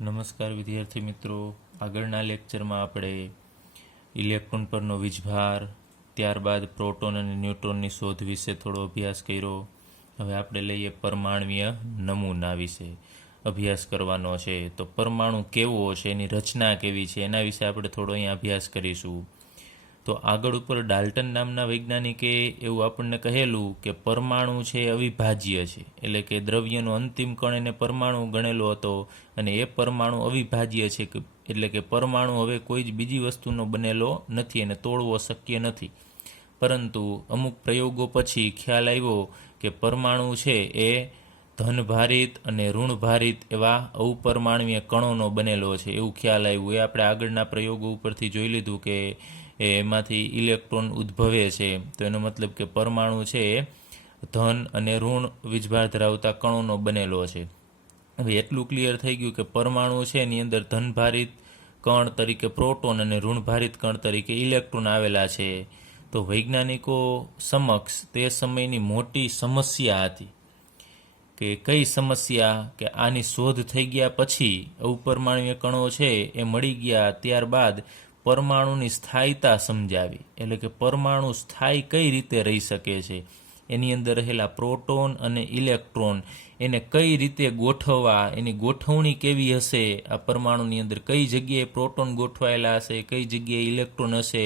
નમસ્કાર વિદ્યાર્થી મિત્રો, આગળના લેક્ચરમાં આપણે ઇલેક્ટ્રોન પરનો વીજભાર, ત્યારબાદ પ્રોટોન અને ન્યુટ્રોનની શોધ વિશે થોડો અભ્યાસ કર્યો. હવે આપણે લઈએ પરમાણ્વીય નમૂના વિશે અભ્યાસ કરવાનો છે. તો પરમાણુ કેવો છે, એની રચના કેવી છે, એના વિશે આપણે થોડો અહીંયા અભ્યાસ કરીશું. તો આગળ ઉપર ડાલ્ટન નામના વૈજ્ઞાનિકે એવું આપણને કહેલું કે પરમાણુ છે અવિભાજ્ય છે, એટલે કે દ્રવ્યનો અંતિમ કણ એને પરમાણુ ગણેલો હતો અને એ પરમાણુ અવિભાજ્ય છે, એટલે કે પરમાણુ હવે કોઈ જ બીજી વસ્તુનો બનેલો નથી અને તોડવો શક્ય નથી. પરંતુ અમુક પ્રયોગો પછી ખ્યાલ આવ્યો કે પરમાણુ છે એ ધનભારિત અને ઋણભારિત એવા અવપરમાણવીય કણોનો બનેલો છે, એવું ખ્યાલ આવ્યું. એ આપણે આગળના પ્રયોગો ઉપરથી જોઈ લીધું કે એમાંથી ઇલેક્ટ્રોન ઉદ્ભવે છે. તો એનો મતલબ કે પરમાણુ છે એ ધન અને ઋણ વીજભાર ધરાવતા કણોનો બનેલો છે. હવે એટલું ક્લિયર થઈ ગયું કે પરમાણુ છે એની અંદર ધનભારિત કણ તરીકે પ્રોટોન અને ઋણભારિત કણ તરીકે ઇલેક્ટ્રોન આવેલા છે. તો વૈજ્ઞાનિકો સમક્ષ તે સમયની મોટી સમસ્યા હતી કે કઈ સમસ્યા, કે આની શોધ થઈ ગયા પછી અવપરમાણવીય કણો છે એ મળી ગયા, ત્યારબાદ પરમાણુની સ્થાયીતા સમજાવી, એટલે કે પરમાણુ સ્થાયી કઈ રીતે રહી શકે છે, એની અંદર રહેલા પ્રોટોન અને ઇલેક્ટ્રોન એને કઈ રીતે ગોઠવવા, એની ગોઠવણી કેવી હશે, આ પરમાણુની અંદર કઈ જગ્યાએ પ્રોટોન ગોઠવાયેલા હશે, કઈ જગ્યાએ ઇલેક્ટ્રોન હશે,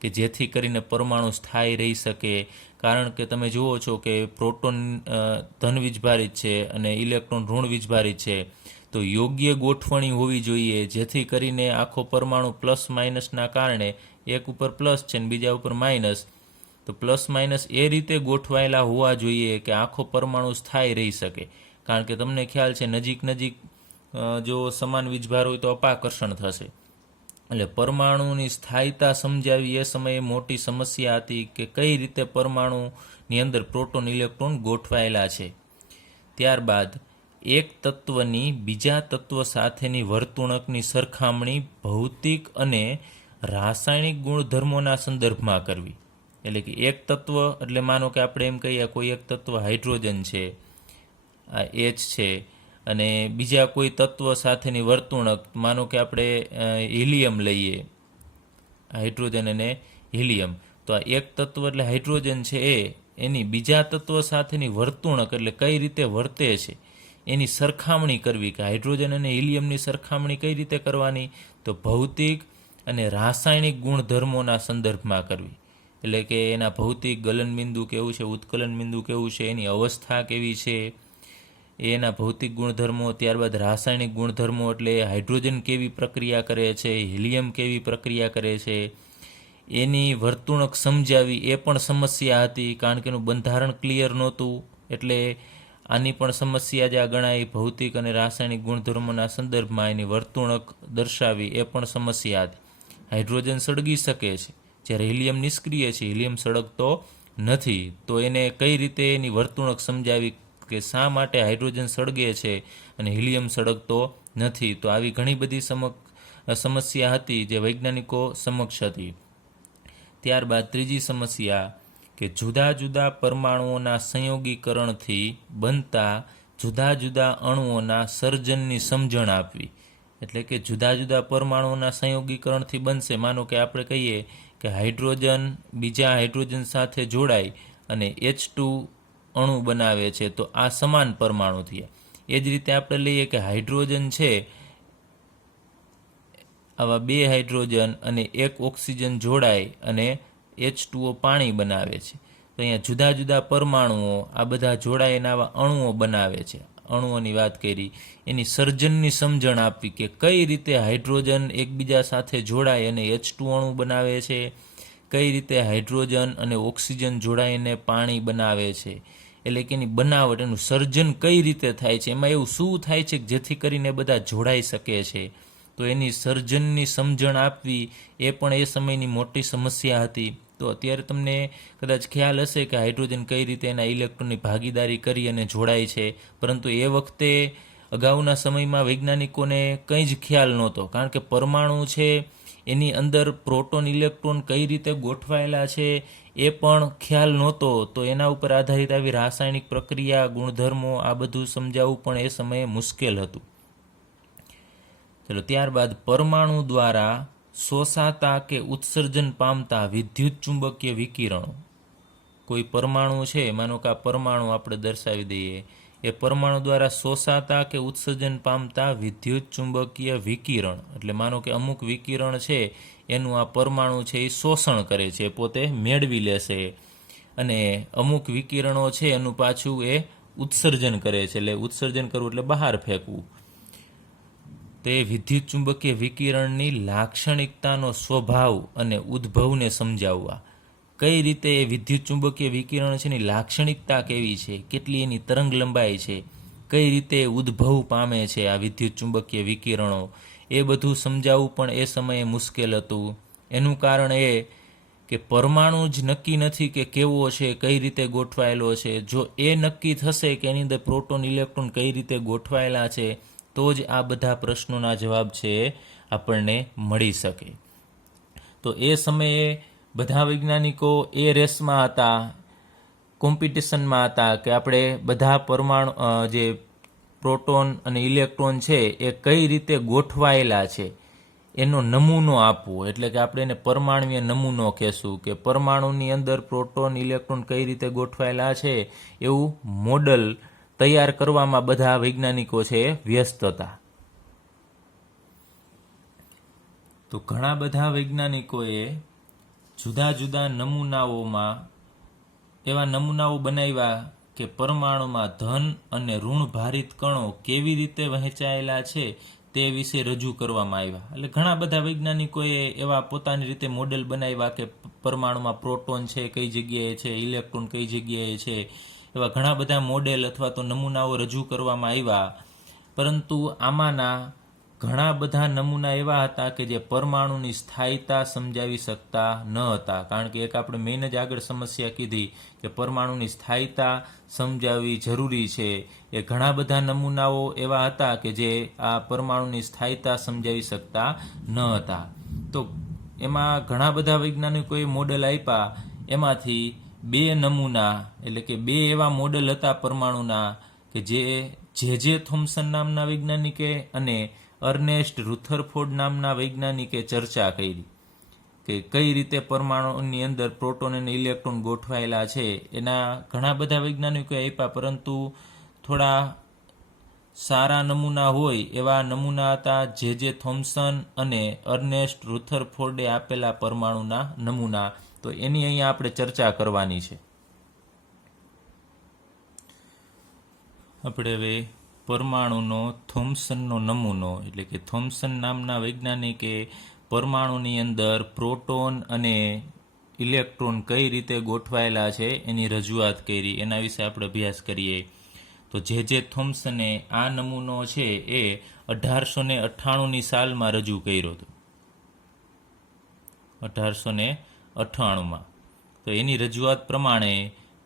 કે જેથી કરીને પરમાણુ સ્થાયી રહી શકે. કારણ કે તમે જુઓ છો કે પ્રોટોન ધન વીજભારિત છે અને ઇલેક્ટ્રોન ઋણ વીજભારિત છે. તો યોગ્ય ગોઠવણી હોવી જોઈએ જેથી કરીને આખો પરમાણુ પ્લસ માઇનસના કારણે એક ઉપર પ્લસ છે ને બીજા ઉપર માઇનસ, તો પ્લસ માઇનસ એ રીતે ગોઠવાયેલા હોવા જોઈએ કે આખો પરમાણુ સ્થાયી રહી શકે. કારણ કે તમને ખ્યાલ છે નજીક નજીક જો સમાન વીજભાર હોય તો અપાકર્ષણ થશે. એટલે પરમાણુની સ્થાયીતા સમજાવી એ સમયે મોટી સમસ્યા હતી કે કઈ રીતે પરમાણુની અંદર પ્રોટોન ઇલેક્ટ્રોન ગોઠવાયેલા છે. ત્યારબાદ એક તત્વની બીજા તત્વ સાથેની વર્તણૂકની સરખામણી ભૌતિક અને રાસાયણિક ગુણધર્મોના સંદર્ભમાં કરવી. એટલે કે એક તત્વ એટલે માનો કે આપણે એમ કહીએ કોઈ એક તત્વ હાઇડ્રોજન છે, આ એચ છે, અને બીજા કોઈ તત્વ સાથેની વર્તણૂક માનો કે આપણે હિલિયમ લઈએ, હાઇડ્રોજન અને હિલિયમ. તો આ એક તત્વ એટલે હાઇડ્રોજન છે એની બીજા તત્વ સાથેની વર્તણૂક એટલે કઈ રીતે વર્તે છે એની સરખામણી કરવી. કે હાઇડ્રોજન અને હિલિયમની સરખામણી કઈ રીતે કરવાની, તો ભૌતિક અને રાસાયણિક ગુણધર્મોના સંદર્ભમાં કરવી. એટલે કે એના ભૌતિક ગલનબિંદુ કેવું છે, ઉત્કલન બિંદુ કેવું છે, એની અવસ્થા કેવી છે, એના ભૌતિક ગુણધર્મો. ત્યારબાદ રાસાયણિક ગુણધર્મો એટલે હાઇડ્રોજન કેવી પ્રક્રિયા કરે છે, હિલિયમ કેવી પ્રક્રિયા કરે છે, એની વર્તણૂક સમજાવી. એ પણ સમસ્યા હતી કારણ કે એનું બંધારણ ક્લિયર નહોતું, એટલે આની પણ સમસ્યા જ આ ગણાય. ભૌતિક અને રાસાયણિક ગુણધર્મોના સંદર્ભમાં એની વર્તણૂક દર્શાવી એ પણ સમસ્યા હતી. હાઇડ્રોજન સળગી શકે છે જ્યારે હિલિયમ નિષ્ક્રિય છે, હિલિયમ સળગતો નથી. તો એને કઈ રીતે એની વર્તણૂક સમજાવી કે શા માટે હાઇડ્રોજન સળગે છે અને હિલિયમ સળગતો નથી. તો આવી ઘણી બધી સમસ્યા હતી જે વૈજ્ઞાનિકો સમક્ષ હતી. ત્યારબાદ ત્રીજી સમસ્યા કે જુદા જુદા પરમાણુઓના સંયોગીકરણથી બનતા જુદા જુદા અણુઓના સર્જનની સમજણ આપવી. એટલે કે જુદા જુદા પરમાણુઓના સંયોગીકરણથી બનશે, માનો કે આપણે કહીએ કે હાઇડ્રોજન બીજા હાઇડ્રોજન સાથે જોડાય અને H2 અણુ બનાવે છે, તો આ સમાન પરમાણુ થયા. એ જ રીતે આપણે લઈએ કે હાઇડ્રોજન છે, આવા બે હાઇડ્રોજન અને એક ઓક્સિજન જોડાય અને H2O પાણી બનાવે છે. તો અહીંયા જુદા જુદા પરમાણુઓ આ બધા જોડાઈને આવા અણુઓ બનાવે છે. અણુઓની વાત કરી, એની સર્જનની સમજણ આપવી કે કઈ રીતે હાઇડ્રોજન એકબીજા સાથે જોડાય અને H2 અણુ બનાવે છે, કઈ રીતે હાઇડ્રોજન અને ઓક્સિજન જોડાઈને પાણી બનાવે છે. એટલે કે એની બનાવટ, એનું સર્જન કઈ રીતે થાય છે, એમાં એવું શું થાય છે જેથી કરીને બધા જોડાઈ શકે છે. તો એની સર્જનની સમજણ આપવી એ પણ એ સમયની મોટી સમસ્યા હતી. તો અત્યારે તમને કદાચ ખ્યાલ હશે કે હાઇડ્રોજન કઈ રીતે એના ઇલેક્ટ્રોનની ભાગીદારી કરી અને જોડાય છે, પરંતુ એ વખતે અગાઉના સમયમાં વૈજ્ઞાનિકોને કંઈ જ ખ્યાલ નહોતો. કારણ કે પરમાણુ છે એની અંદર પ્રોટોન ઇલેક્ટ્રોન કઈ રીતે ગોઠવાયેલા છે એ પણ ખ્યાલ નહોતો. તો એના ઉપર આધારિત આવી રાસાયણિક પ્રક્રિયા, ગુણધર્મો આ બધું સમજાવવું પણ એ સમયે મુશ્કેલ હતું. ચલો, ત્યારબાદ પરમાણુ દ્વારા શોષાતા કે ઉત્સર્જન પામતા વિદ્યુત ચુંબકીય વિકિરણો. કોઈ પરમાણુ છે, માનો કે આ પરમાણુ આપણે દર્શાવી દઈએ, એ પરમાણુ દ્વારા શોષાતા કે ઉત્સર્જન પામતા વિદ્યુત ચુંબકીય વિકિરણ, એટલે માનો કે અમુક વિકિરણ છે એનું આ પરમાણુ છે એ શોષણ કરે છે, પોતે મેળવી લેશે, અને અમુક વિકિરણો છે એનું પાછું એ ઉત્સર્જન કરે છે, એટલે ઉત્સર્જન કરવું એટલે બહાર ફેંકવું. તે વિદ્યુત ચુંબકીય વિકિરણની લાક્ષણિકતાનો સ્વભાવ અને ઉદ્ભવને સમજાવવા. કઈ રીતે એ વિદ્યુત ચુંબકીય વિકિરણ છે એની લાક્ષણિકતા કેવી છે, કેટલી એની તરંગ લંબાઈ છે, કઈ રીતે ઉદ્ભવ પામે છે આ વિદ્યુત ચુંબકીય વિકિરણો, એ બધું સમજાવવું પણ એ સમયે મુશ્કેલ હતું. એનું કારણ એ કે પરમાણુ જ નક્કી નથી કે કેવો છે, કઈ રીતે ગોઠવાયેલો છે. જો એ નક્કી થશે કે એની અંદર પ્રોટોન ઇલેક્ટ્રોન કઈ રીતે ગોઠવાયેલા છે, તો જ આ બધા પ્રશ્નોના જવાબ છે આપણને મળી શકે. તો એ સમયે બધા વૈજ્ઞાનિકો એ રેસમાં હતા, કોમ્પિટિશનમાં હતા કે આપણે બધા પરમાણુ જે પ્રોટોન અને ઇલેક્ટ્રોન છે એ કઈ રીતે ગોઠવાયેલા છે એનો નમૂનો આપવો. એટલે કે આપણે એને પરમાણુય નમૂનો કહેશું, કે પરમાણુની અંદર પ્રોટોન ઇલેક્ટ્રોન કઈ રીતે ગોઠવાયેલા છે એવું મોડલ તૈયાર કરવામાં બધા વૈજ્ઞાનિકો છે એ વ્યસ્ત હતા. તો ઘણા બધા વૈજ્ઞાનિકોએ જુદા જુદા નમૂનાઓમાં એવા નમૂનાઓ બનાવ્યા કે પરમાણુમાં ધન અને ઋણ ભારિત કણો કેવી રીતે વહેંચાયેલા છે તે વિશે રજૂ કરવામાં આવ્યા. એટલે ઘણા બધા વૈજ્ઞાનિકોએ એવા પોતાની રીતે મોડેલ બનાવ્યા કે પરમાણુમાં પ્રોટોન છે કઈ જગ્યાએ છે, ઇલેક્ટ્રોન કઈ જગ્યાએ છે, એવા ઘણા બધા મોડેલ અથવા તો નમૂનાઓ રજૂ કરવામાં આવ્યા. પરંતુ આમાંના ઘણા બધા નમૂના એવા હતા કે જે પરમાણુની સ્થાયીતા સમજાવી શકતા ન હતા. કારણ કે એક આપણે મેઇન જ આગળ સમસ્યા કીધી કે પરમાણુની સ્થાયીતા સમજાવવી જરૂરી છે. એ ઘણા બધા નમૂનાઓ એવા હતા કે જે આ પરમાણુની સ્થાયીતા સમજાવી શકતા ન હતા. તો એમાં ઘણા બધા વૈજ્ઞાનિકોએ મોડેલ આપ્યા. એમાંથી બે નમૂના એટલે કે બે એવા મોડેલ હતા પરમાણુના કે જે થોમ્સન નામના વૈજ્ઞાનિકે અને અર્નેસ્ટ રુથરફોર્ડ નામના વૈજ્ઞાનિકે ચર્ચા કરી કે કઈ રીતે પરમાણુની અંદર પ્રોટોન અને ઇલેક્ટ્રોન ગોઠવાયેલા છે. એના ઘણા બધા વૈજ્ઞાનિકોએ આપ્યા, પરંતુ થોડા સારા નમૂના હોય એવા નમૂના હતા જે થોમ્સન અને અર્નેસ્ટ રુથરફોર્ડે આપેલા પરમાણુના નમૂના. તો એની અહીંયા આપણે ચર્ચા કરવાની છે. આપણે હવે પરમાણુનો થોમ્સનનો નમૂનો એટલે કે થોમ્સન નામના વૈજ્ઞાનિકે પરમાણુની અંદર પ્રોટોન અને ઇલેક્ટ્રોન કઈ રીતે ગોઠવાયેલા છે એની રજૂઆત કરી. એના વિશે આપણે અભ્યાસ કરીએ. તો જે થોમ્સને આ નમૂનો છે એ 1898ની સાલમાં રજૂ કર્યો હતો. 1898માં. તો એની રજૂઆત પ્રમાણે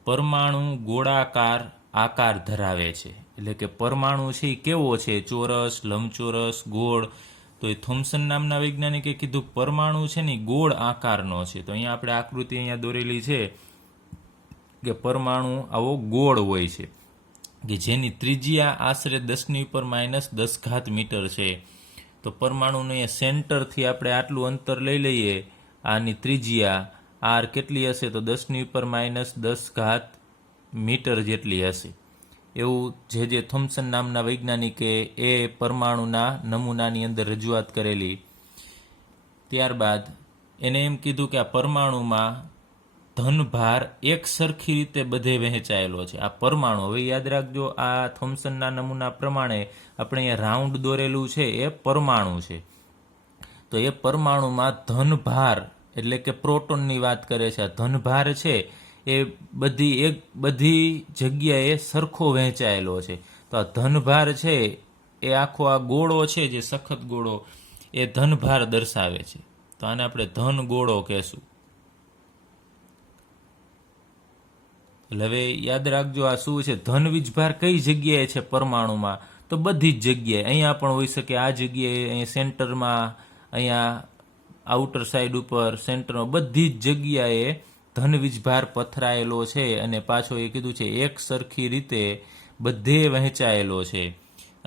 પરમાણુ ગોળાકાર આકાર ધરાવે છે. એટલે કે પરમાણુ છે એ કેવો છે, ચોરસ, લંબચોરસ, ગોળ. તો એ થોમ્સન નામના વૈજ્ઞાનિકે કીધું પરમાણુ છે ને ગોળ આકારનો છે. તો અહીંયા આપણે આકૃતિ અહીંયા દોરેલી છે કે પરમાણુ આવો ગોળ હોય છે કે જેની ત્રિજ્યા આશરે 10⁻⁻10 મીટર છે. તો પરમાણુને સેન્ટરથી આપણે આટલું અંતર લઈ લઈએ, આની ત્રિજ્યા આર કેટલી હશે તો 10⁻⁻10 મીટર જેટલી હશે. એવું જે થોમ્સન નામના વૈજ્ઞાનિકે એ પરમાણુના નમૂનાની અંદર રજૂઆત કરેલી. ત્યારબાદ એને એમ કીધું કે આ પરમાણુમાં ધનભાર એક સરખી રીતે બધે વહેંચાયેલો છે. આ પરમાણુ, હવે યાદ રાખજો, આ થોમ્સનના નમૂના પ્રમાણે આપણે અહીંયા રાઉન્ડ દોરેલું છે એ પરમાણુ છે. તો એ પરમાણુમાં ધનભાર એટલે કે પ્રોટોનની વાત કરે છે. આ ધનભાર છે એ બધી જગ્યાએ સરખો વહેંચાયેલો છે. તો આ ધનભાર છે એ આખો આ ગોળો છે જે સખત ગોળો એ ધનભાર દર્શાવે છે. તો આને આપણે ધન ગોળો કહેશું. એટલે હવે યાદ રાખજો આ શું છે, ધન વીજભાર કઈ જગ્યાએ છે પરમાણુમાં, તો બધી જ જગ્યાએ. અહીંયા પણ હોઈ શકે, આ જગ્યાએ, અહીંયા સેન્ટરમાં, અહીંયા આઉટર સાઈડ ઉપર, સેન્ટરમાં, બધી જ જગ્યાએ ધન વીજભાર પથરાયેલો છે. અને પાછો એ કીધું છે એક સરખી રીતે બધે વહેંચાયેલો છે.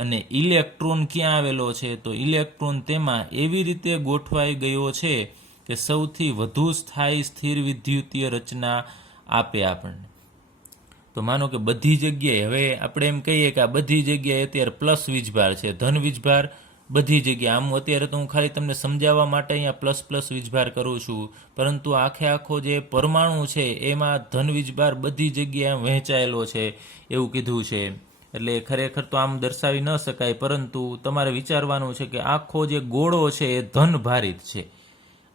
અને ઇલેક્ટ્રોન ક્યાં આવેલો છે? તો ઇલેક્ટ્રોન તેમાં એવી રીતે ગોઠવાઈ ગયો છે કે સૌથી વધુ સ્થાયી સ્થિર વિદ્યુતીય રચના આપે આપણને. તો માનો કે બધી જગ્યાએ, હવે આપણે એમ કહીએ કે આ બધી જગ્યાએ અત્યારે પ્લસ વીજભાર છે, ધન વીજભાર બધી જગ્યાએ. આમ અત્યારે તો હું ખાલી તમને સમજાવવા માટે અહીંયા પ્લસ પ્લસ વીજભાર કરું છું, પરંતુ આખો જે પરમાણુ છે એમાં ધન વીજભાર બધી જગ્યાએ વહેંચાયેલો છે એવું કીધું છે. એટલે ખરેખર તો આમ દર્શાવી ન શકાય, પરંતુ તમારે વિચારવાનું છે કે આખો જે ગોળો છે એ ધન ભારિત છે.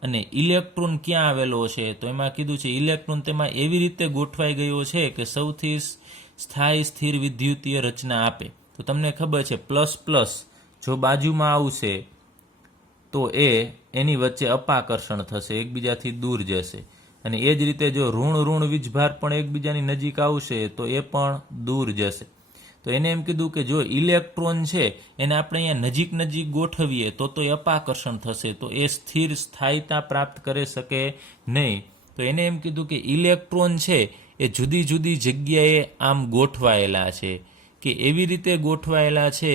અને ઇલેક્ટ્રોન ક્યાં આવેલો છે? તો એમાં કીધું છે ઇલેક્ટ્રોન તેમાં એવી રીતે ગોઠવાઈ ગયો છે કે સૌથી સ્થાયી સ્થિર વિદ્યુતીય રચના આપે. તો તમને ખબર છે પ્લસ પ્લસ જો બાજુમાં આવશે તો એની વચ્ચે અપાકર્ષણ થશે, એકબીજાથી દૂર જશે. અને એ જ રીતે જો ઋણ વીજભાર પણ એકબીજાની નજીક આવશે તો એ પણ દૂર જશે. તો એને એમ કીધું કે જો ઇલેક્ટ્રોન છે એને આપણે અહીંયા નજીક ગોઠવીએ તો એ અપાકર્ષણ થશે, તો એ સ્થિર સ્થાયીતા પ્રાપ્ત કરી શકે નહીં. તો એને એમ કીધું કે ઇલેક્ટ્રોન છે એ જુદી જુદી જગ્યાએ આમ ગોઠવાયેલા છે, કે એવી રીતે ગોઠવાયેલા છે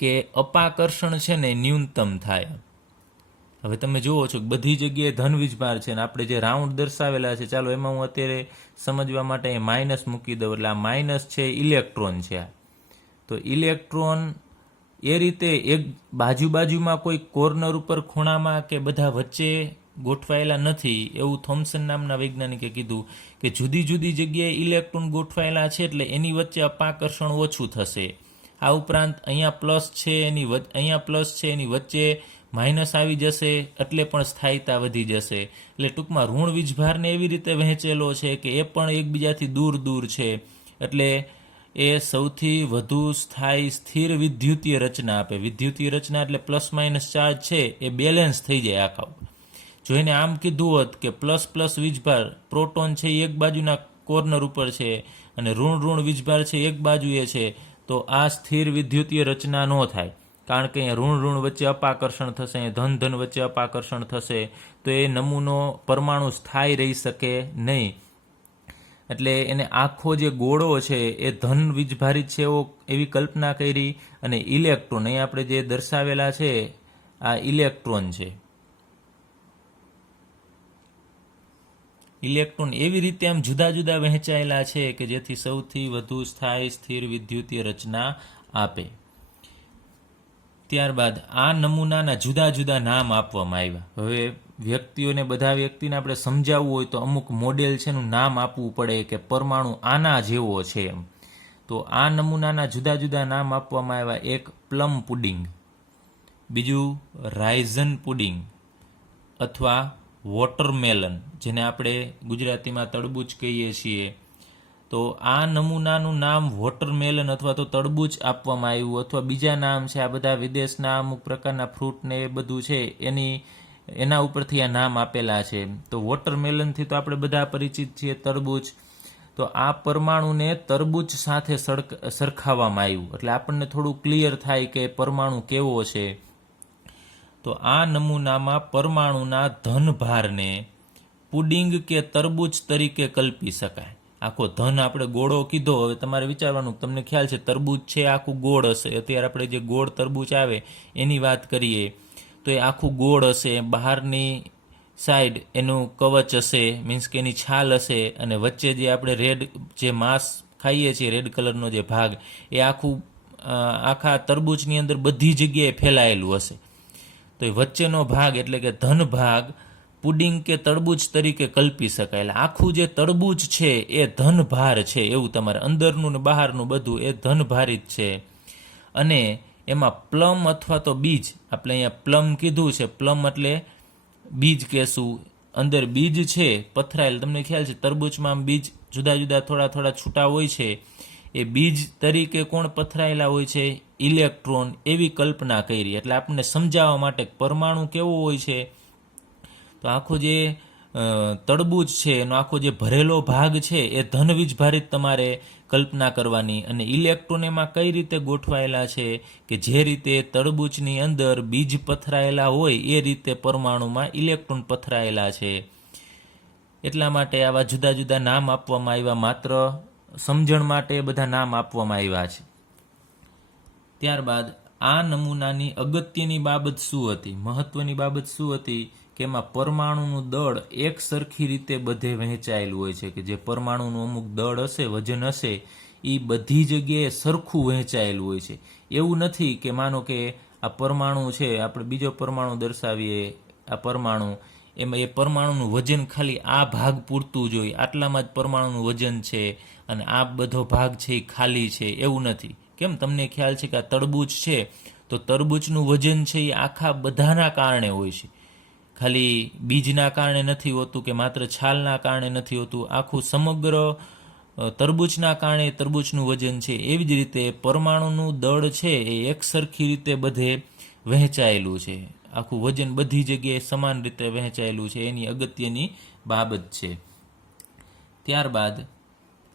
કે અપાકર્ષણ છે ને ન્યૂનતમ થાય. હવે તમે જુઓ છો કે બધી જગ્યાએ ધન વીજભાર છે, ને આપણે જે રાઉન્ડ દર્શાવેલા છે, ચાલો એમાં હું અત્યારે સમજવા માટે માઇનસ મૂકી દઉં. એટલે આ માઇનસ છે ઇલેક્ટ્રોન છે. તો ઇલેક્ટ્રોન એ રીતે એક બાજુમાં કોઈ કોર્નર ઉપર ખૂણામાં કે બધા વચ્ચે ગોઠવાયેલા નથી, એવું થોમ્સન નામના વૈજ્ઞાનિકે કીધું કે જુદી જુદી જગ્યાએ ઇલેક્ટ્રોન ગોઠવાયેલા છે એટલે એની વચ્ચે અપાકર્ષણ ઓછું થશે. આ ઉપરાંત અહીંયા પ્લસ છે એની વચ્ચે માઇનસ આવી જશે એટલે પણ સ્થાયીતા વધી જશે. એટલે ટૂંકમાં ઋણ વીજભારને એવી રીતે વહેંચેલો છે કે એ પણ એકબીજાથી દૂર છે, એટલે એ સૌથી વધુ સ્થાયી સ્થિર વિદ્યુતીય રચના આપે. વિદ્યુતીય રચના એટલે પ્લસ માઇનસ ચાર્જ છે એ બેલેન્સ થઈ જાય આખા. જો એને આમ કીધું હોત કે પ્લસ પ્લસ વીજભાર પ્રોટોન છે એ એક બાજુના કોર્નર ઉપર છે અને ઋણ વીજભાર છે એક બાજુએ છે, તો આ સ્થિર વિદ્યુતીય રચના ન થાય. કારણ કે અહીંયા ઋણ વચ્ચે અપાકર્ષણ થશે, ધન વચ્ચે અપાકર્ષણ થશે, તો એ નમૂનો પરમાણુ સ્થાયી રહી શકે નહીં. એટલે એને આખો જે ગોળો છે એ ધન વીજભારિત છે એવી કલ્પના કરી. અને ઇલેક્ટ્રોન અહીં આપણે જે દર્શાવેલા છે આ ઇલેક્ટ્રોન છે. ઇલેક્ટ્રોન એવી રીતે આમ જુદા જુદા વહેંચાયેલા છે કે જેથી સૌથી વધુ સ્થાયી સ્થિર વિદ્યુતીય રચના આપે. ત્યારબાદ આ નમૂનાના જુદા જુદા નામ આપવામાં આવ્યા. હવે બધા વ્યક્તિને આપણે સમજાવવું હોય તો અમુક મોડેલ છે એનું નામ આપવું પડે કે પરમાણુ આના જેવો છે એમ. તો આ નમૂનાના જુદા જુદા નામ આપવામાં આવ્યા. એક પ્લમ પુડિંગ, બીજું રાઇઝન પુડિંગ અથવા વોટરમેલન, જેને આપણે ગુજરાતીમાં તરબૂચ કહીએ છીએ. તો આ નમૂનાનું નામ વોટરમેલન અથવા તો તરબૂચ આપવામાં આવ્યું, અથવા બીજા નામ છે. આ બધા વિદેશના અમુક પ્રકારના ફ્રૂટ ને એ બધું છે એના ઉપરથી આ નામ આપેલા છે. તો વોટરમેલનથી તો આપણે બધા પરિચિત છીએ, તરબૂચ. તો આ પરમાણુને તરબૂચ સાથે સરખાવવામાં આવ્યું એટલે આપણને થોડું ક્લિયર થાય કે પરમાણુ કેવો છે. તો આ નમૂનામાં પરમાણુના ધનભારને પુડિંગ કે તરબૂચ તરીકે કલ્પી શકાય. આખો ધન આપણે ગોળો કીધો. હવે તમારે વિચારવાનું, તમને ખ્યાલ છે તરબૂચ છે આખું ગોળ હશે. અત્યારે આપણે જે ગોળ તરબૂચ આવે એની વાત કરીએ તો એ આખું ગોળ હશે. બહારની સાઈડ એનું કવચ હશે, મીન્સ કે એની છાલ હશે, અને વચ્ચે જે આપણે રેડ જે માંસ ખાઈએ છીએ રેડ કલરનો જે ભાગ એ આખા તરબૂચની અંદર બધી જગ્યાએ ફેલાયેલું હશે. તો એ વચ્ચેનો ભાગ એટલે કે ધન ભાગ પુડિંગ કે તરબૂચ તરીકે કલ્પી શકાય. એટલે આખું જે તરબૂચ છે એ ધનભાર છે એવું તમારે અંદરનું ને બહારનું બધું એ ધનભારિત છે. અને એમાં પ્લમ અથવા તો બીજ, આપણે અહીંયા પ્લમ કીધું છે, પ્લમ એટલે બીજ કહેશું. અંદર બીજ છે પથરાયેલ, તમને ખ્યાલ છે તરબૂચમાં બીજ જુદા જુદા થોડા છૂટા હોય છે. એ બીજ તરીકે કોણ પથરાયેલા હોય છે? ઇલેક્ટ્રોન. એવી કલ્પના કરી એટલે આપણને સમજાવવા માટે પરમાણુ કેવો હોય છે. તો આખો જે તરબૂચ છે એનો આખો જે ભરેલો ભાગ છે એ ધન વીજભારિત તમારે કલ્પના કરવાની. અને ઇલેક્ટ્રોન એમાં કઈ રીતે ગોઠવાયેલા છે કે જે રીતે તરબૂચની અંદર બીજ પથરાયેલા હોય એ રીતે પરમાણુમાં ઇલેક્ટ્રોન પથરાયેલા છે. એટલા માટે આવા જુદા જુદા નામ આપવામાં આવ્યા. માત્ર સમજણ માટે બધા નામ આપવામાં આવ્યા છે. ત્યારબાદ આ નમૂનાની અગત્યની બાબત શું હતી, મહત્વની બાબત શું હતી કે એમાં પરમાણુનું દળ એક સરખી રીતે બધે વહેંચાયેલું હોય છે, કે જે પરમાણુનું અમુક દળ હશે, વજન હશે, એ બધી જગ્યાએ સરખું વહેંચાયેલું હોય છે. એવું નથી કે માનો કે આ પરમાણુ છે, આપણે બીજો પરમાણુ દર્શાવીએ, આ પરમાણુ, એમાં એ પરમાણુનું વજન ખાલી આ ભાગ પૂરતું જ હોય, આટલામાં જ પરમાણુનું વજન છે અને આ બધો ભાગ છે એ ખાલી છે, એવું નથી. કેમ, તમને ખ્યાલ છે કે આ તરબૂચ છે, તો તરબૂચનું વજન છે એ આખા બધાના કારણે હોય છે, ખાલી બીજના કારણે નથી હોતું કે માત્ર છાલના કારણે નથી હોતું, આખું સમગ્ર તરબૂચના કારણે તરબૂચનું વજન છે. એવી જ રીતે પરમાણુનું દળ છે એ એક સરખી રીતે બધે વહેંચાયેલું છે, આખું વજન બધી જગ્યાએ સમાન રીતે વહેંચાયેલું છે, એની અગત્યની બાબત છે. ત્યારબાદ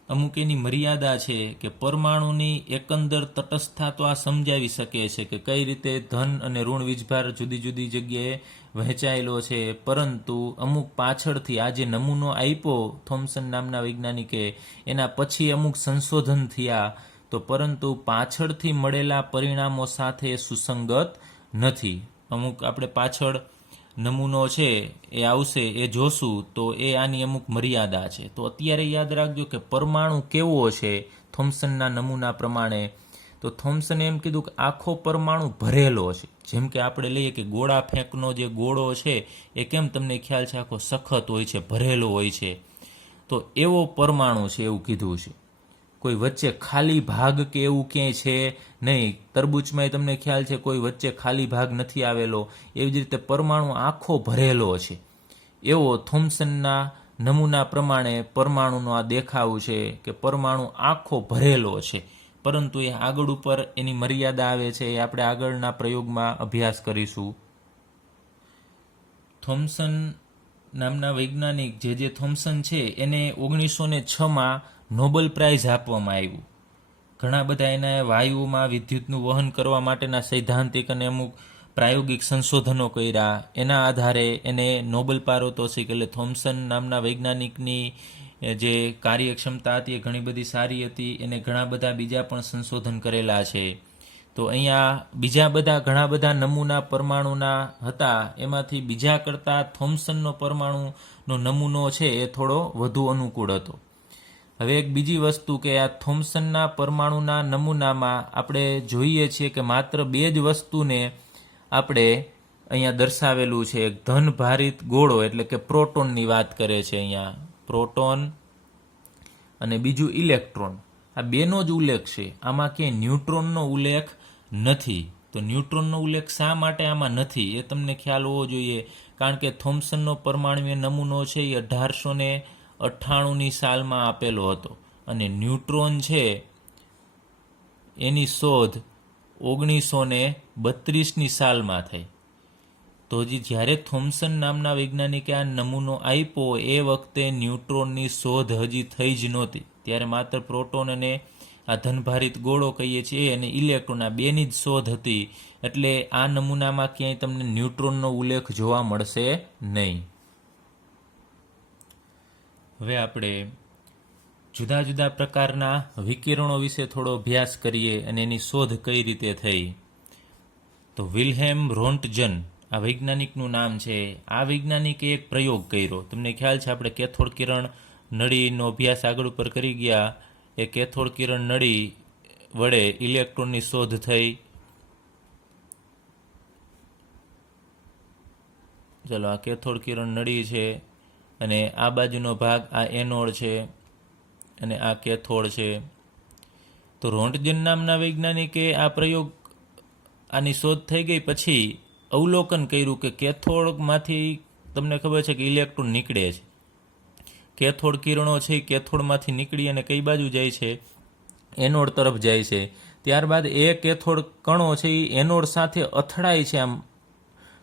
અમુક એની મર્યાદા છે કે પરમાણુની એકંદર તટસ્થતા તો આ સમજાવી શકે છે કે કઈ રીતે ધન અને ઋણ વીજભાર જુદી જુદી જગ્યાએ વહેંચાયેલો છે, પરંતુ અમુક પાછળથી આ જે નમૂનો આપ્યો થોમ્સન નામના વૈજ્ઞાનિકે, એના પછી અમુક સંશોધન થયા, તો પરંતુ પાછળથી મળેલા પરિણામો સાથે સુસંગત નથી. અમુક આપણે પાછળ નમૂનો છે એ આવશે, એ જોશું, તો એ આની અમુક મર્યાદા છે. તો અત્યારે યાદ રાખજો કે પરમાણુ કેવો છે થોમ્સનના નમૂના પ્રમાણે, તો થોમ્સને એમ કીધું કે આખો પરમાણુ ભરેલો છે. જેમ કે આપણે લઈએ કે ગોળા ફેંકનો જે ગોળો છે એ કેમ, તમને ખ્યાલ છે, આખો સખત હોય છે, ભરેલો હોય છે, તો એવો પરમાણુ છે એવું કીધું છે. કોઈ વચ્ચે ખાલી ભાગ કે એવું ક્યાંય છે નહીં. તરબૂચમાં તમને ખ્યાલ છે કોઈ વચ્ચે ખાલી ભાગ નથી આવેલો, એવી જ રીતે પરમાણુ આખો ભરેલો છે. એવો થોમ્સનના નમૂના પ્રમાણે પરમાણુનો આ દેખાવ છે કે પરમાણુ આખો ભરેલો છે, પરંતુ એ આગળ ઉપર એની મર્યાદા આવે છે, એ આપણે આગળના પ્રયોગમાં અભ્યાસ કરીશું. થોમ્સન નામના વૈજ્ઞાનિક જે થોમ્સન છે એને 1906માં નોબેલ પ્રાઇઝ આપવામાં આવ્યું. ઘણા બધા એના વાયુમાં વિદ્યુતનું વહન કરવા માટેના સૈદ્ધાંતિક અને અમુક પ્રાયોગિક સંશોધનો કર્યા, એના આધારે એને નોબેલ પારિતોષિક, એટલે થોમ્સન નામના વૈજ્ઞાનિકની જે કાર્યક્ષમતા હતી એ ઘણી બધી સારી હતી. એને ઘણા બધા બીજા પણ સંશોધન કરેલા છે. તો અહીંયા બીજા બધા ઘણા બધા નમૂના પરમાણુના હતા, એમાંથી બીજા કરતાં થોમ્સનનો પરમાણુનો નમૂનો છે એ થોડો વધુ અનુકૂળ હતો. હવે એક બીજી વસ્તુ કે આ થોમ્સનના પરમાણુના નમૂનામાં આપણે જોઈએ છીએ કે માત્ર બે જ વસ્તુને આપણે અહીંયા દર્શાવેલું છે. એક ધન ભારિત ગોળો એટલે કે પ્રોટોનની વાત કરે છે અહીંયા, પ્રોટોન, અને બીજું ઇલેક્ટ્રોન. આ બેનો જ ઉલ્લેખ છે, આમાં ક્યાંય ન્યુટ્રોનનો ઉલ્લેખ નથી. તો ન્યુટ્રોનનો ઉલ્લેખ શા માટે આમાં નથી એ તમને ખ્યાલ હોવો જોઈએ, કારણ કે થોમ્સનનો પરમાણુય નમૂનો છે એ 1898ની સાલમાં આપેલો હતો, અને ન્યુટ્રોન છે એની શોધ 1932ની સાલમાં થઈ. તો જ્યારે થોમ્સન નામના વૈજ્ઞાનિકે આ નમૂનો આપ્યો એ વખતે ન્યુટ્રોનની શોધ હજી થઈ જ નહોતી. ત્યારે માત્ર પ્રોટોન અને આ ધનભારિત ગોળો કહીએ છીએ અને ઇલેક્ટ્રોન, આ બેની જ શોધ હતી. એટલે આ નમૂનામાં ક્યાંય તમને ન્યુટ્રોનનો ઉલ્લેખ જોવા મળશે નહીં. હવે આપણે જુદા જુદા પ્રકારના વિકિરણો વિશે થોડો અભ્યાસ કરીએ અને એની શોધ કઈ રીતે થઈ. તો વિલ્હેમ રોન્ટજન આ વૈજ્ઞાનિકનું નામ છે. આ વૈજ્ઞાનિકે એક પ્રયોગ કર્યો. તમને ખ્યાલ છે આપણે કેથોડ કિરણ નળીનો અભ્યાસ આગળ ઉપર કરી ગયા. એ કેથોડ કિરણ નળી વડે ઇલેક્ટ્રોનની શોધ થઈ. ચલો, આ કેથોડ કિરણ નળી છે અને આ બાજુનો ભાગ આ એનોડ છે અને આ કેથોડ છે. તો રોન્ટજન નામના વૈજ્ઞાનિકે આ પ્રયોગ, આની શોધ થઈ ગઈ પછી અવલોકન કર્યું કે કેથોડમાંથી તમને ખબર છે કે ઇલેક્ટ્રોન નીકળે છે. કેથોડ કિરણો છે એ કેથોડમાંથી નીકળી અને કઈ બાજુ જાય છે, એનોડ તરફ જાય છે. ત્યારબાદ એ કેથોડ કણો છે એ એનોડ સાથે અથડાય છે આમ,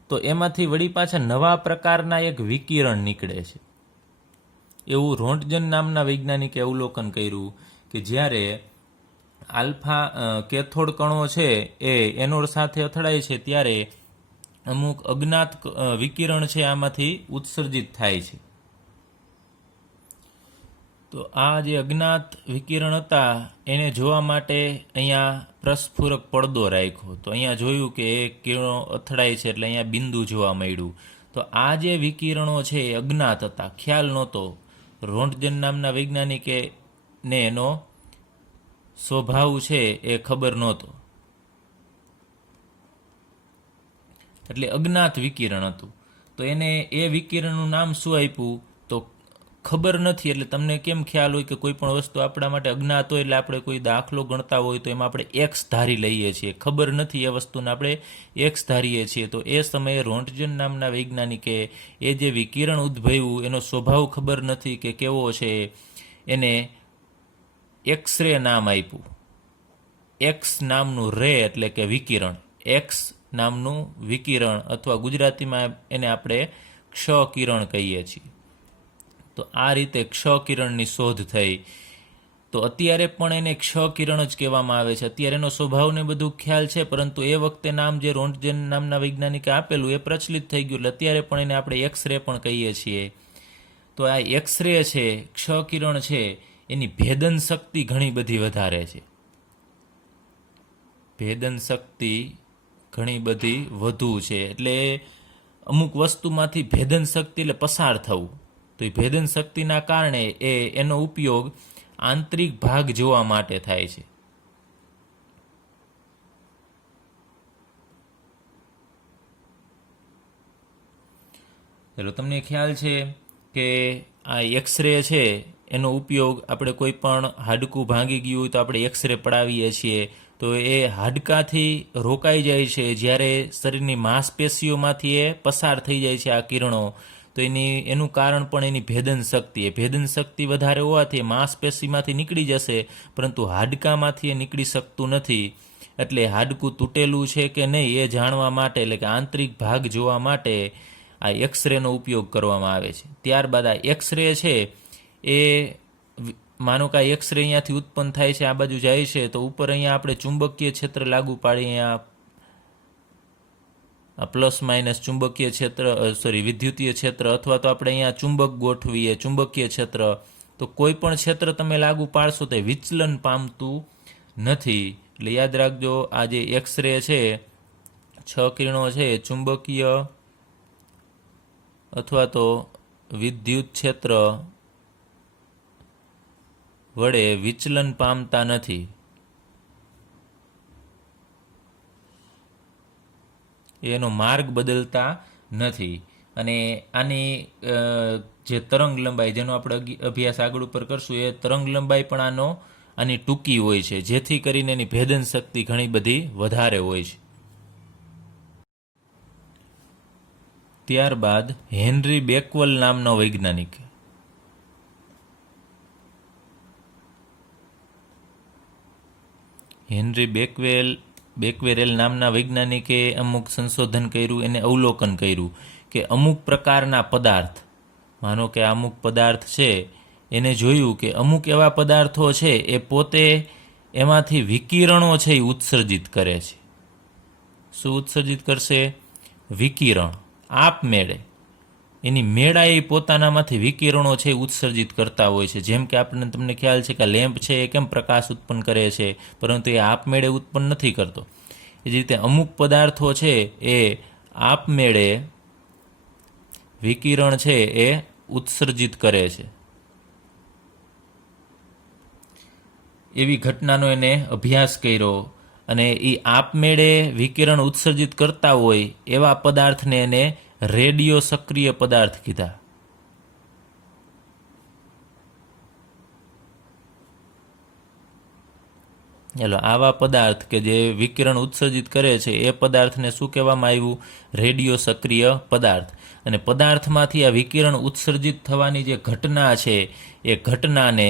તો એમાંથી વળી પાછા નવા પ્રકારના એક વિકિરણ નીકળે છે. એવું રોન્ટજન નામના વૈજ્ઞાનિકે અવલોકન કર્યું કે જ્યારે આલ્ફા કેથોડ કણો છે એ એનોડ સાથે અથડાય છે ત્યારે અમુક અજ્ઞાત વિકિરણ છે આમાંથી ઉત્સર્જિત થાય છે. તો આ જે અજ્ઞાત વિકિરણ હતા એને જોવા માટે અહીંયા પ્રસ્ફુરક પડદો રાખ્યો. તો અહીંયા જોયું કે એ કિરણો અથડાય છે એટલે અહીંયા બિંદુ જોવા મળ્યું. તો આ જે વિકિરણો છે એ અજ્ઞાત હતા, ખ્યાલ નહોતો. રોન્ટજન નામના વૈજ્ઞાનિકે ને એનો સ્વભાવ છે એ ખબર નહોતો, એટલે અજ્ઞાત વિકિરણ હતું. તો એને એ વિકિરણનું નામ શું આપ્યું તો ખબર નથી. એટલે તમને કેમ ખ્યાલ હોય કે કોઈ પણ વસ્તુ આપણા માટે અજ્ઞાત હોય એટલે આપણે કોઈ દાખલો ગણતા હોય તો એમાં આપણે એક્સ ધારી લઈએ છીએ, ખબર નથી એ વસ્તુને આપણે એક્સ ધારીએ છીએ. તો એ સમયે રોન્ટજન નામના વૈજ્ઞાનિકે એ જે વિકિરણ ઉદ્ભવ્યું એનો સ્વભાવ ખબર નથી કે કેવો છે, એને એક્સરે નામ આપ્યું. એક્સ નામનું રે એટલે કે વિકિરણ, એક્સ નામનું વિકિરણ, અથવા ગુજરાતીમાં એને આપણે ક્ષ-કિરણ કહીએ છીએ. તો આ રીતે ક્ષ-કિરણની શોધ થઈ. તો અત્યારે પણ એને ક્ષ-કિરણ જ કહેવામાં આવે છે. અત્યારે એનો સ્વભાવને બધું ખ્યાલ છે, પરંતુ એ વખતે નામ જે રોન્ટજન નામના વૈજ્ઞાનિકે આપેલું એ પ્રચલિત થઈ ગયું, એટલે અત્યારે પણ એને આપણે એક્સરે પણ કહીએ છીએ. તો આ એક્સરે છે, ક્ષ-કિરણ છે, એની ભેદન શક્તિ ઘણી બધી વધારે છે. ભેદન શક્તિ ઘણી બધી વધુ છે. એટલે અમુક વસ્તુમાંથી ભેદન શક્તિ એટલે પસાર થવું. તો એ ભેદન શક્તિના કારણે એનો ઉપયોગ આંતરિક ભાગ જોવા માટે થાય છે. ચલો, તમને ખ્યાલ છે કે આ એક્સરે છે એનો ઉપયોગ આપણે કોઈ પણ હાડકું ભાંગી ગયું હોય તો આપણે એક્સરે પડાવીએ છીએ. તો એ હાડકાથી રોકાઈ જાય છે જ્યારે શરીરની માંસપેશીઓમાંથી એ પસાર થઈ જાય છે આ કિરણો. તો એનું કારણ પણ એની ભેદન શક્તિ. એ ભેદન શક્તિ વધારે હોવાથી માંસપેશીમાંથી નીકળી જશે, પરંતુ હાડકામાંથી એ નીકળી શકતું નથી. એટલે હાડકું તૂટેલું છે કે નહીં એ જાણવા માટે, એટલે કે આંતરિક ભાગ જોવા માટે આ એક્સરેનો ઉપયોગ કરવામાં આવે છે. ત્યારબાદ આ એક્સરે છે એ માનો કે આ એક્સરે અહીંયાથી ઉત્પન્ન થાય છે, આ બાજુ જાય છે, તો ઉપર અહીંયા આપણે ચુંબકીય ક્ષેત્ર લાગુ પાડીએ. અહીંયા પ્લસ માઇનસ ચુંબકીય ક્ષેત્ર, વિદ્યુતીય ક્ષેત્ર, અથવા તો આપણે અહીંયા ચુંબક ગોઠવીએ, ચુંબકીય ક્ષેત્ર. તો કોઈ પણ ક્ષેત્ર તમે લાગુ પાડશો તો વિચલન પામતું નથી. એટલે યાદ રાખજો, આ જે એક્સરે છે, ક્ષ-કિરણો છે, ચુંબકીય અથવા તો વિદ્યુત ક્ષેત્ર વડે વિચલન પામતા નથી. એનો માર્ગ બદલતા નથી. અને આની જે તરંગ લંબાઈ, જેનો આપણે અભ્યાસ આગળ ઉપર કરશું, એ તરંગ લંબાઈ પણ આની ટૂંકી હોય છે, જેથી કરીને એની ભેદન શક્તિ ઘણી બધી વધારે હોય છે. ત્યારબાદ હેનરી બેકવેલ નામનો વૈજ્ઞાનિક, હેનરી બેકવેરેલ નામના વૈજ્ઞાનિકે અમુક સંશોધન કર્યું, એને અવલોકન કર્યું કે અમુક પ્રકારના પદાર્થ, માનો કે અમુક પદાર્થ છે, એને જોયું કે અમુક એવા પદાર્થો છે એ પોતે એમાંથી વિકિરણો છે એ ઉત્સર્જિત કરે છે. શું ઉત્સર્જિત કરશે? વિકિરણ. આપમેળે એની મેળા એ પોતાનામાંથી વિકિરણો છે ઉત્સર્જિત કરતા હોય છે. જેમ કે તમને ખ્યાલ છે કે લેમ્પ છે એ કેમ પ્રકાશ ઉત્પન્ન કરે છે, પરંતુ એ આપમેળે ઉત્પન્ન નથી કરતો. એ જ રીતે અમુક પદાર્થો છે એ આપમેળે વિકિરણ છે એ ઉત્સર્જિત કરે છે. એવી ઘટનાનો એને અભ્યાસ કર્યો, અને એ આપમેળે વિકિરણ ઉત્સર્જિત કરતા હોય એવા પદાર્થને એને રેડિયો સક્રિય પદાર્થ કીધા. ચાલો, આવા પદાર્થ કે જે વિકિરણ ઉત્સર્જિત કરે છે એ પદાર્થને શું કહેવામાં આવ્યું? રેડિયો સક્રિય પદાર્થ. અને પદાર્થમાંથી આ વિકિરણ ઉત્સર્જિત થવાની જે ઘટના છે એ ઘટનાને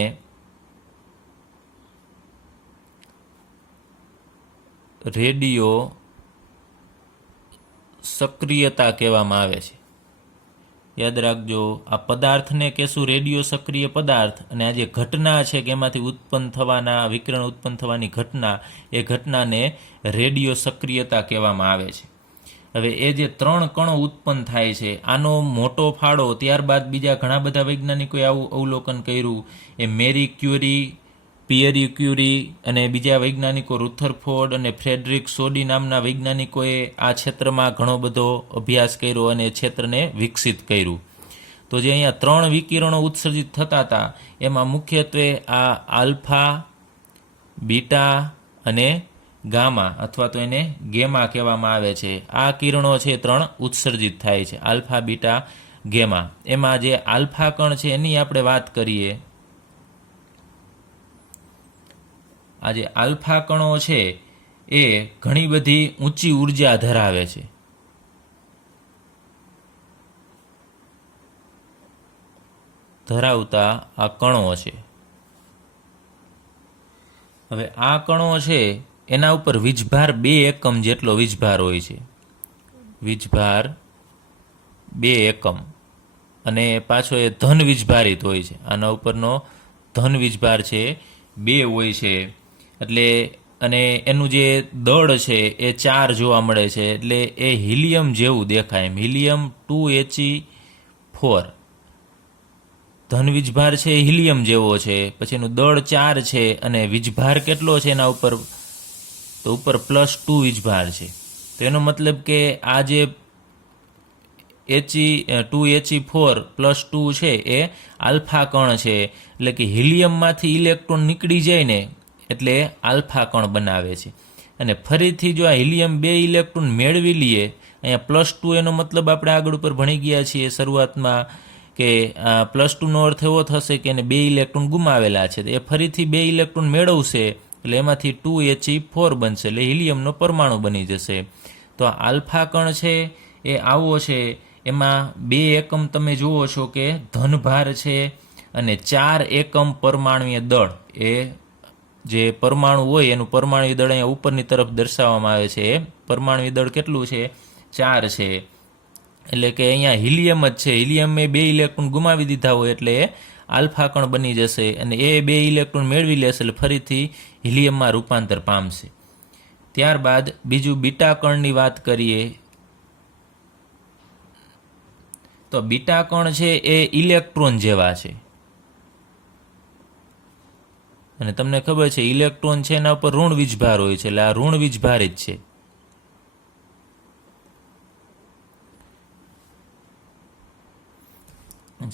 રેડિયો સક્રિયતા કહેવામાં આવે છે. યાદ રાખજો, આ પદાર્થને કહેશું રેડિયો સક્રિય પદાર્થ, અને આ જે ઘટના છે કે એમાંથી ઉત્પન્ન થવાના વિકિરણ ઉત્પન્ન થવાની ઘટના, એ ઘટનાને રેડિયો સક્રિયતા કહેવામાં આવે છે. હવે એ જે 3 કણો ઉત્પન્ન થાય છે આનો મોટો ફાળો ત્યારબાદ બીજા ઘણા બધા વૈજ્ઞાનિકોએ આવું અવલોકન કર્યું. એ મેરી ક્યુરી, પિયરી ક્યુરી અને બીજા વૈજ્ઞાનિકો રુથરફોર્ડ અને ફ્રેડરિક સોડી નામના વૈજ્ઞાનિકોએ આ ક્ષેત્રમાં ઘણો બધો અભ્યાસ કર્યો અને ક્ષેત્રને વિકસિત કર્યું. તો જે અહીંયા 3 વિકિરણો ઉત્સર્જિત થતા હતા એમાં મુખ્યત્વે આ આલ્ફા, બીટા અને ગામા અથવા તો એને ગેમા કહેવામાં આવે છે. આ કિરણો છે 3 ઉત્સર્જિત થાય છે, આલ્ફા, બીટા, ગેમા. એમાં જે આલ્ફા કણ છે એની આપણે વાત કરીએ. આ જે આલ્ફા કણો છે એ ઘણી બધી ઊંચી ઉર્જા ધરાવે છે. ધરાવતા આ કણો છે. હવે આ કણો છે એના ઉપર વીજભાર 2 એકમ જેટલો વીજભાર હોય છે. વીજભાર 2 એકમ અને પાછો એ ધન વીજભારિત હોય છે. આના ઉપરનો ધન વીજભાર છે 2 હોય છે. એટલે અને એનું જે દળ છે એ 4 જોવા મળે છે. એટલે એ હિલિયમ જેવું દેખાય. હિલિયમ 2He4 ધન વીજભાર છે એ હિલિયમ જેવો છે. પછી એનું દળ 4 છે અને વીજભાર કેટલો છે એના ઉપર, તો ઉપર +2 વીજભાર છે. તો એનો મતલબ કે આ જે He2He4 +2 છે એ આલ્ફા કણ છે. એટલે કે હિલિયમમાંથી ઇલેક્ટ્રોન નીકળી જાય ને એટલે આલ્ફા કણ બનાવે છે. અને ફરીથી જો આ હિલિયમ 2 ઇલેક્ટ્રોન મેળવી લઈએ, અહીંયા +2 એનો મતલબ આપણે આગળ ઉપર ભણી ગયા છીએ શરૂઆતમાં કે +2નો અર્થ એવો થશે કે એને 2 ઇલેક્ટ્રોન ગુમાવેલા છે. એ ફરીથી 2 ઇલેક્ટ્રોન મેળવશે એટલે એમાંથી 2He4 બનશે, એટલે હિલિયમનો પરમાણુ બની જશે. તો આ આલ્ફા કણ છે એ આવો છે. એમાં 2 એકમ તમે જુઓ છો કે ધનભાર છે અને 4 એકમ પરમાણુય દળ. એ જે પરમાણુ હોય એનું પરમાણુ દળ અહીંયા ઉપરની તરફ દર્શાવવામાં આવે છે. પરમાણુ દળ કેટલું છે? 4 છે. એટલે કે અહીંયા હિલિયમ જ છે. હિલિયમે 2 ઇલેક્ટ્રોન ગુમાવી દીધા હોય એટલે એ આલ્ફા કણ બની જશે અને એ 2 ઇલેક્ટ્રોન મેળવી લેશે એટલે ફરીથી હિલિયમમાં રૂપાંતર પામશે. ત્યારબાદ બીજું બીટા કણની વાત કરીએ તો બીટા કણ છે એ ઇલેક્ટ્રોન જેવા છે. અને તમને ખબર છે ઇલેક્ટ્રોન છે એના ઉપર ઋણ વીજભાર હોય છે, એટલે આ ઋણ વીજભારિત છે.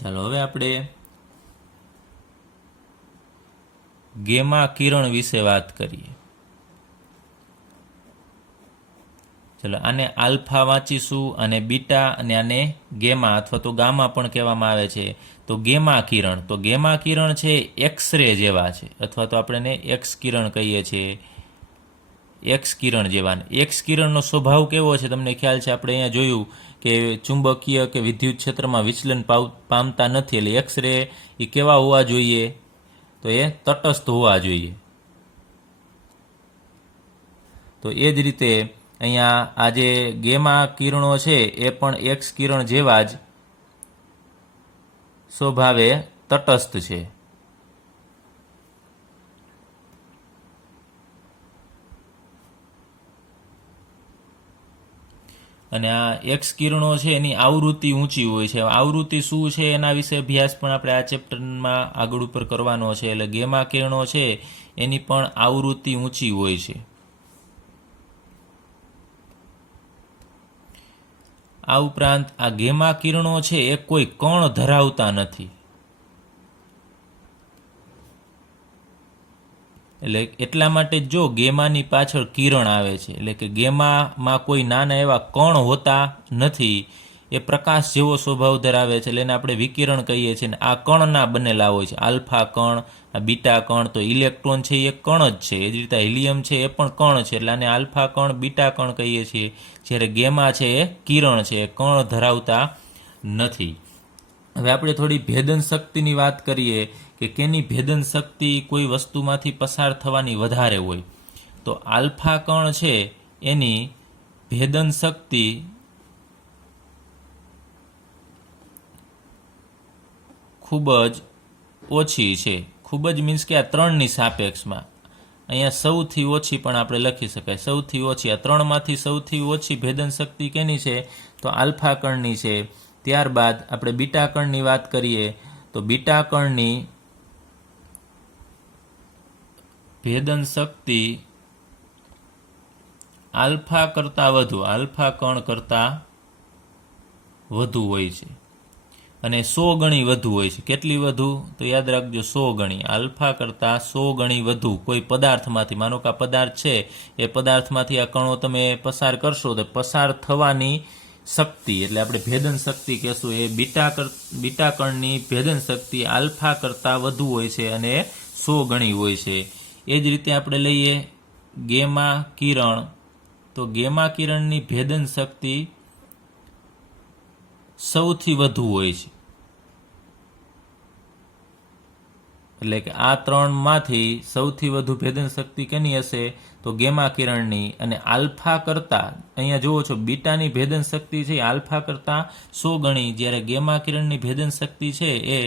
ચાલો હવે આપણે ગેમા કિરણ વિશે વાત કરીએ. ચલો આને આલ્ફા વાંચીશું અને બીટા અને આને ગેમા અથવા તો ગામા પણ કહેવામાં આવે છે. તો ગેમા કિરણ, તો ગેમા કિરણ છે એક્સ-રે જેવા છે અથવા તો આપણે એને એક્સ કિરણ કહીએ છીએ. એક્સ કિરણ જેવા. એક્સ કિરણનો સ્વભાવ કેવો છે તમને ખ્યાલ છે? આપણે અહીંયા જોયું કે ચુંબકીય કે વિદ્યુત ક્ષેત્રમાં વિચલન પામતા નથી. એટલે એક્સ-રે એ કેવા હોવા જોઈએ? તો એ તટસ્થ હોવા જોઈએ. તો એ જ રીતે અહીંયા આ જે ગેમા કિરણો છે એ પણ એક્સ કિરણ જેવા જ સ્વભાવે તટસ્થ છે. અને આ એક્સ કિરણો છે એની આવૃત્તિ ઊંચી હોય છે. આવૃત્તિ શું છે એના વિશે અભ્યાસ પણ આપણે આ ચેપ્ટરમાં આગળ ઉપર કરવાનો છે. એટલે ગેમા કિરણો છે એની પણ આવૃત્તિ ઊંચી હોય છે. આ ઉપરાંત આ ગેમા કિરણો છે એ કોઈ કણ ધરાવતા નથી. એટલે એટલા માટે જો ગેમાની પાછળ કિરણ આવે છે એટલે કે ગેમામાં કોઈ નાના એવા કણ હોતા નથી. એ પ્રકાશ જેવો સ્વભાવ ધરાવે છે એટલે એને આપણે વિકિરણ કહીએ છીએ. ને આ કણના બનેલા હોય છે. આલ્ફા કણ, બીટા કણ. તો ઇલેક્ટ્રોન છે એ કણ જ છે. એ જ રીતે હિલિયમ છે એ પણ કણ છે. એટલે આને આલ્ફા કણ, બીટા કણ કહીએ છીએ. જ્યારે ગેમા છે એ કિરણ છે, એ કણ ધરાવતા નથી. હવે આપણે થોડી ભેદન શક્તિની વાત કરીએ કે કેની ભેદન શક્તિ કોઈ વસ્તુમાંથી પસાર થવાની વધારે હોય. તો આલ્ફા કણ છે એની ભેદન શક્તિ ખૂબ જ ઓછી છે. ખૂબ જ મીન્સ કે આ 3ની સાપેક્ષમાં. અહીંયા સૌથી ઓછી પણ આપણે લખી શકાય. સૌથી ઓછી, આ ત્રણમાંથી સૌથી ઓછી ભેદન શક્તિ કેની છે? તો આલ્ફા કણની છે. ત્યારબાદ આપણે બીટા કણની વાત કરીએ તો બીટા કણની ભેદન શક્તિ આલ્ફા કરતાં વધુ, આલ્ફા કણ કરતાં વધુ હોય છે અને 100 ગણી વધુ હોય છે. કેટલી વધુ? તો યાદ રાખજો 100 ગણી. આલ્ફા કરતાં 100 ગણી વધુ કોઈ પદાર્થમાંથી, માનો કે આ પદાર્થ છે, એ પદાર્થમાંથી આ કણો તમે પસાર કરશો તો પસાર થવાની શક્તિ, એટલે આપણે ભેદન શક્તિ કહેશું, એ બીટા કણની ભેદન શક્તિ આલ્ફા કરતાં વધુ હોય છે અને 100 ગણી હોય છે. એ જ રીતે આપણે લઈએ ગેમા કિરણ, તો ગેમા કિરણની ભેદન શક્તિ સૌથી વધુ હોય છે. એટલે કે આ ત્રણમાંથી સૌથી વધુ ભેદન શક્તિ કેની હશે? તો ગેમા કિરણની. અને આલ્ફા કરતાં, અહીંયા જુઓ છો, બીટાની ભેદન શક્તિ છે આલ્ફા કરતાં 100 ગણી, જ્યારે ગેમા કિરણની ભેદન શક્તિ છે એ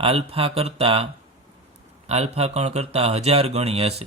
આલ્ફા કણ કરતાં 1000 ગણી હશે.